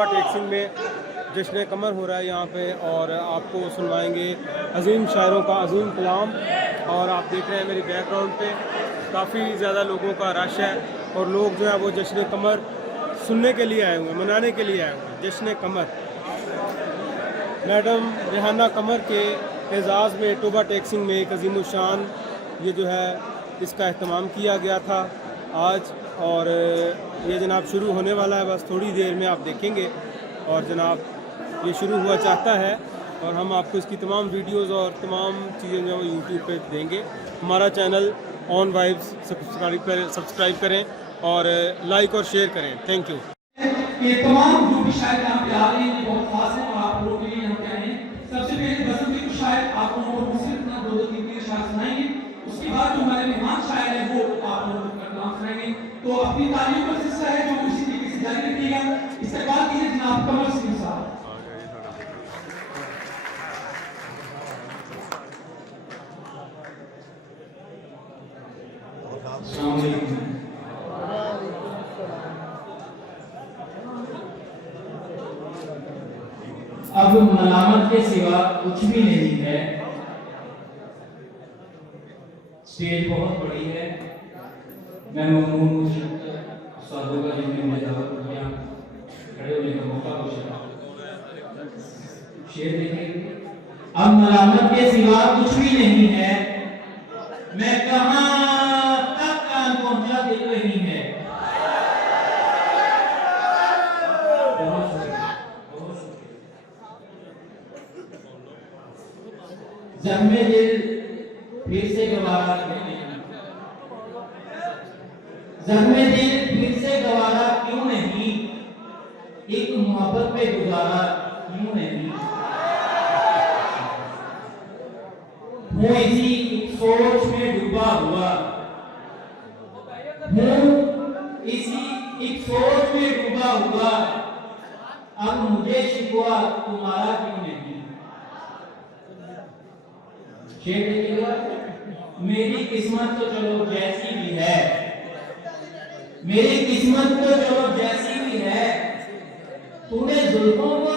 Toba टेक्सिंग में जश्न कमर हो रहा है यहाँ पे, और आपको सुनवाएंगे अजीम शायरों का अजीम कलाम। और आप देख रहे हैं मेरी बैकग्राउंड पे काफ़ी ज़्यादा लोगों का रश है, और लोग जो है वो जश्न कमर सुनने के लिए आए हुए हैं, मनाने के लिए आए हुए हैं जश्न कमर। मैडम रेहाना कमर के एजाज़ में टोबा टेक्सिंग में एक अजीम शान ये जो है इसका अहतमाम किया गया था आज, और ये जनाब शुरू होने वाला है, बस थोड़ी देर में आप देखेंगे। और जनाब ये शुरू हुआ चाहता है, और हम आपको इसकी तमाम वीडियोस और तमाम चीज़ें जो है यूट्यूब पे देंगे। हमारा चैनल ऑन वाइब्स सब्सक्राइब करें और लाइक और शेयर करें। Thank you. ये तमाम जो भी शायर यहाँ पे आ रहे हैं ये बहुत खास है, और आप लोगों के लिए हम कह रहे हैं सबसे पहले बसंती कुछ शायर आप लोगों को मुफ्त ना दो तीन शायर सुनाएंगे। उसके बाद जो हमारे मेहमान शायर हैं वो आप लोगों को कलाम सुनाएंगे। तो अपनी तालियों का सिलसिला है जो इसी तरीके से जारी रखिएगा। इस्तेमाल कीजिए जनाब कमर सिंह साहब। अब मलामत के सिवा कुछ भी नहीं है। स्टेज बहुत बड़ी है, मैं ममनून साधु का जिन्हें मुझे दावत दिया खड़े होने का मौका बख्शा। शेर देखिए, अब मलामत के सिवा कुछ भी नहीं है, मैं कहां तक कान पहुंचा दिल नहीं है। जख्मे दिल फिर से गवारा नहीं, जख्मे दिल फिर से गवारा क्यों नहीं, एक मोहब्बत पे गुजारा क्यों नहीं। हूँ इसी एक सोच में डूबा हुआ, हूँ इसी एक सोच में डूबा हुआ, अब मुझे शिकवा तुम्हारा क्यों नहीं। शेर देखिएगा, मेरी किस्मत तो चलो जैसी भी है, मेरी किस्मत तो चलो जैसी भी है, तूने जुल्फों को